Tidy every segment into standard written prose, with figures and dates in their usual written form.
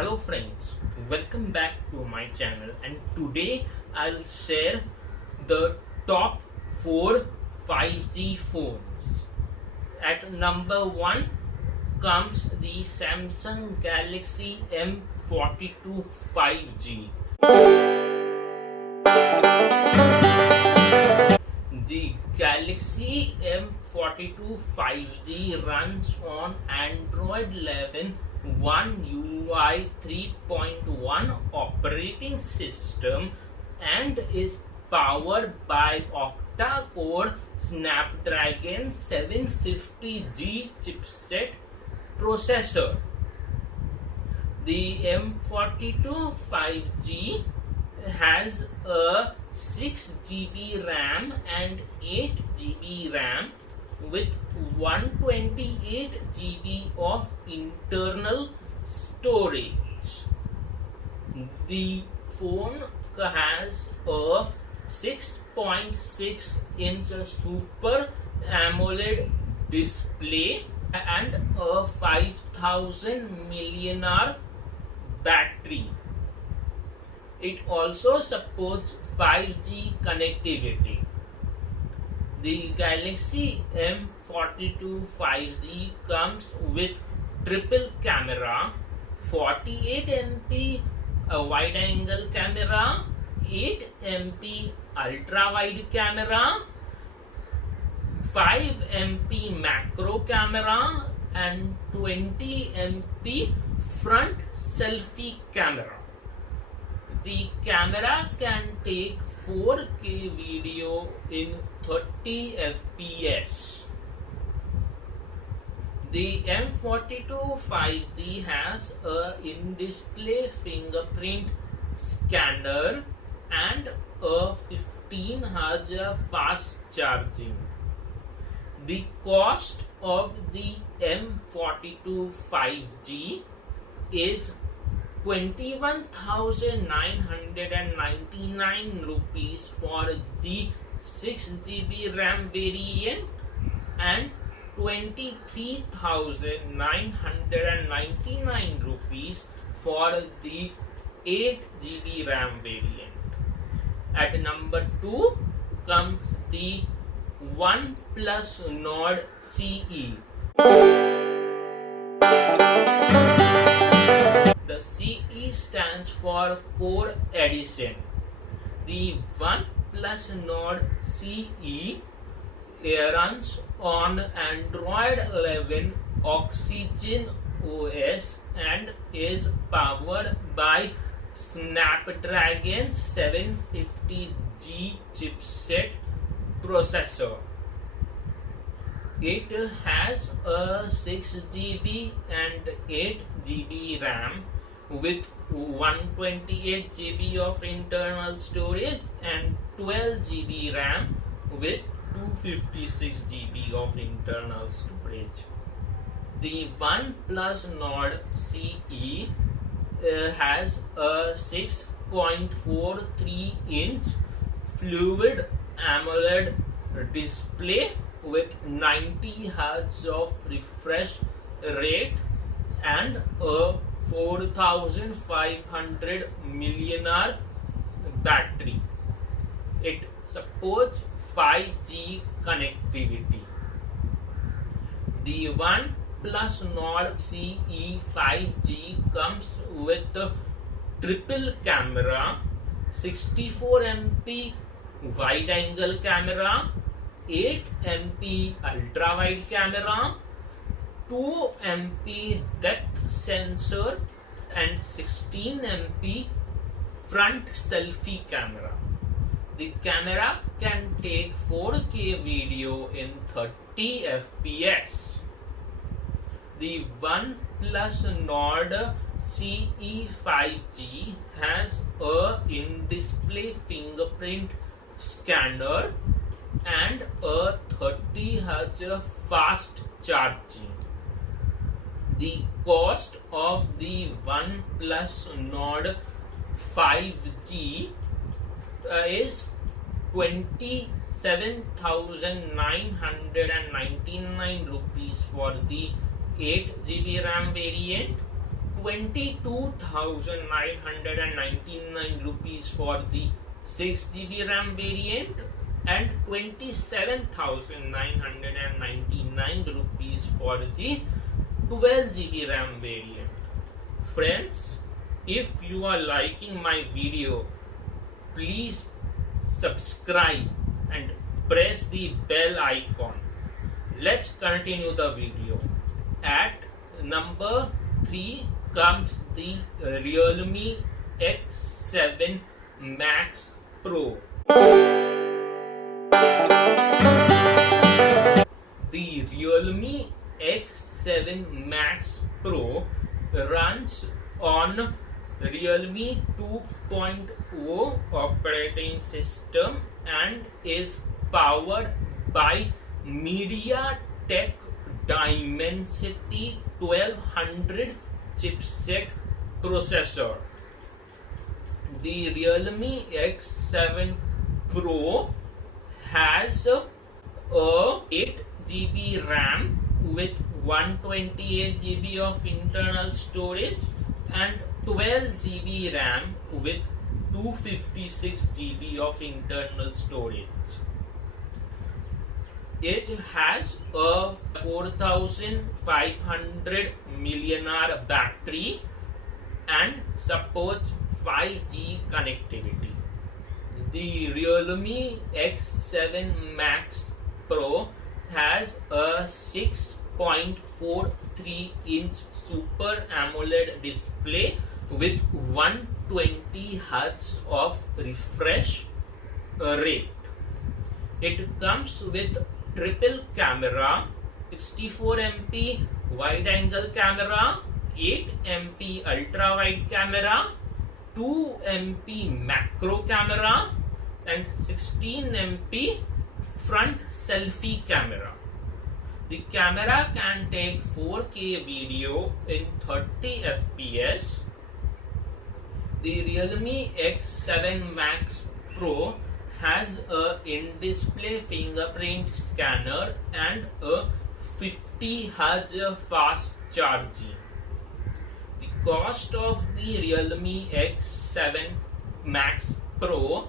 Hello friends, welcome back to my channel, and today I'll share the top 4 5G phones. At number 1 comes the Samsung Galaxy M42 5G. The Galaxy M42 5G runs on Android 11 One UI 3.1 operating system and is powered by octa-core Snapdragon 750G chipset processor. The M42 5G has a 6GB RAM and 8GB RAM with 128GB of internal storage. The phone has a 6.6-inch Super AMOLED display and a 5000 mAh battery. It also supports 5G connectivity. The Galaxy M42 5G comes with triple camera, 48MP wide angle camera, 8MP ultra wide camera, 5MP macro camera and 20MP front selfie camera. The camera can take 4K video in 30 fps. The M42 5G has a in-display fingerprint scanner and a 15Hz fast charging. The cost of the M42 5G is 21,999 rupees for the 6GB RAM variant and 23,999 rupees for the 8GB RAM variant. At number 2 comes the OnePlus Nord CE. The CE stands for Core Edition. The OnePlus Nord CE runs on Android 11 Oxygen OS and is powered by Snapdragon 750G chipset processor. It has a 6GB and 8GB RAM with 128GB of internal storage and 12GB RAM with 256GB of internal storage. The OnePlus Nord CE has a 6.43-inch Fluid AMOLED display with 90Hz of refresh rate and a 4500 mAh battery. It supports 5G connectivity. The OnePlus Nord CE 5G comes with a triple camera, 64MP wide angle camera, 8MP ultra wide camera, 2MP depth sensor and 16MP front selfie camera. The camera can take 4K video in 30 fps. The OnePlus Nord CE 5G has a in-display fingerprint scanner and a 30Hz fast charging. The cost of the OnePlus Nord 5G is 27,999 rupees for the 8GB RAM variant, 22,999 rupees for the 6 GB RAM variant and 27,999 rupees for the 12 GB RAM variant. Friends, if you are liking my video, please subscribe and press the bell icon. Let's continue the video. At number 3 comes the Realme X7 Max Pro. The Realme X7 Max Pro runs on Realme 2.0 operating system and is powered by MediaTek Dimensity 1200 chipset processor. The Realme X7 Pro has a 8 GB RAM with 128 GB of internal storage and 12 GB RAM with 256 GB of internal storage. It has a 4500 mAh battery and supports 5G connectivity. The Realme X7 Max Pro has a 6.43-inch Super AMOLED display with 120 Hz of refresh rate. It comes with triple camera, 64 MP wide angle camera, 8 MP ultra wide camera, 2 MP macro camera and 16 MP front selfie camera. The camera can take 4K video in 30 FPS. The Realme X7 Max Pro has a in-display fingerprint scanner and a 50 Hz fast charging. The cost of the Realme X7 Max Pro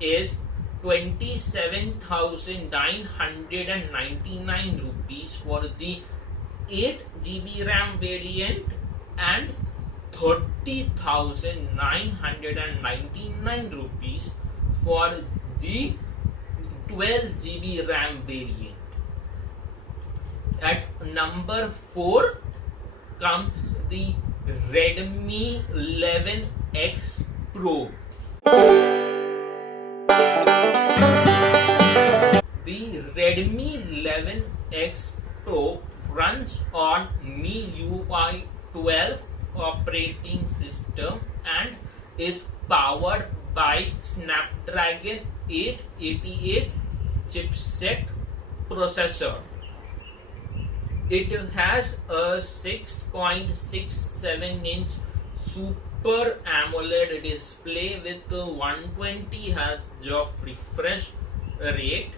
is 27,999 rupees for the 8 GB RAM variant and 30,999 rupees for the 12 GB RAM variant. At number 4 comes the Redmi 11X Pro. The Redmi 11X Pro runs on MIUI 12 operating system and is powered by Snapdragon 888 chipset processor. It has a 6.67-inch Super AMOLED display with 120 Hz of refresh rate,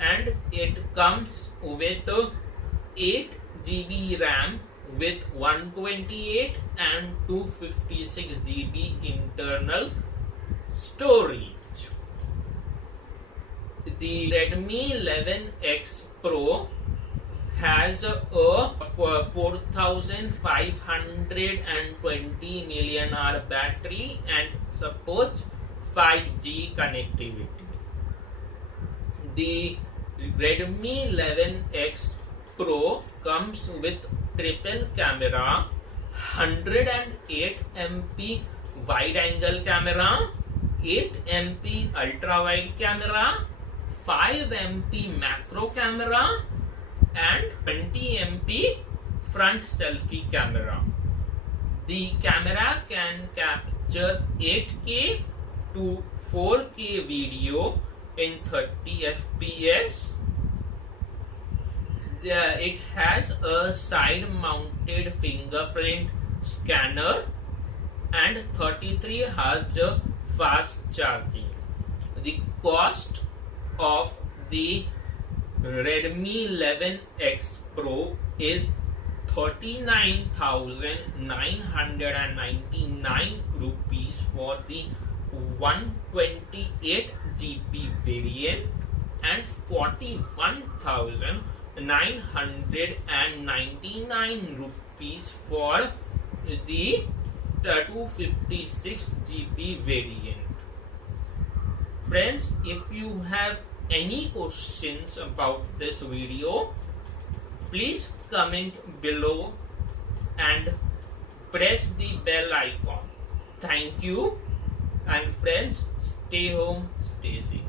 and it comes with 8 GB RAM with 128 and 256 GB internal storage. The Redmi 11X Pro has a 4520 mAh battery and supports 5G connectivity. The Redmi 11X Pro comes with triple camera, 108 MP wide angle camera, 8 MP ultra wide camera, 5 MP macro camera and 20 MP front selfie camera. The camera can capture 8K to 4K video in 30 FPS. It has a side mounted fingerprint scanner and 33 Hz fast charging. The cost of the Redmi 11X Pro is 39,999 rupees for the 128 GB variant and 41,999 rupees for the 256 GB variant. Friends, if you have any questions about this video, please comment below and press the bell icon. Thank you, and friends, stay home, stay safe.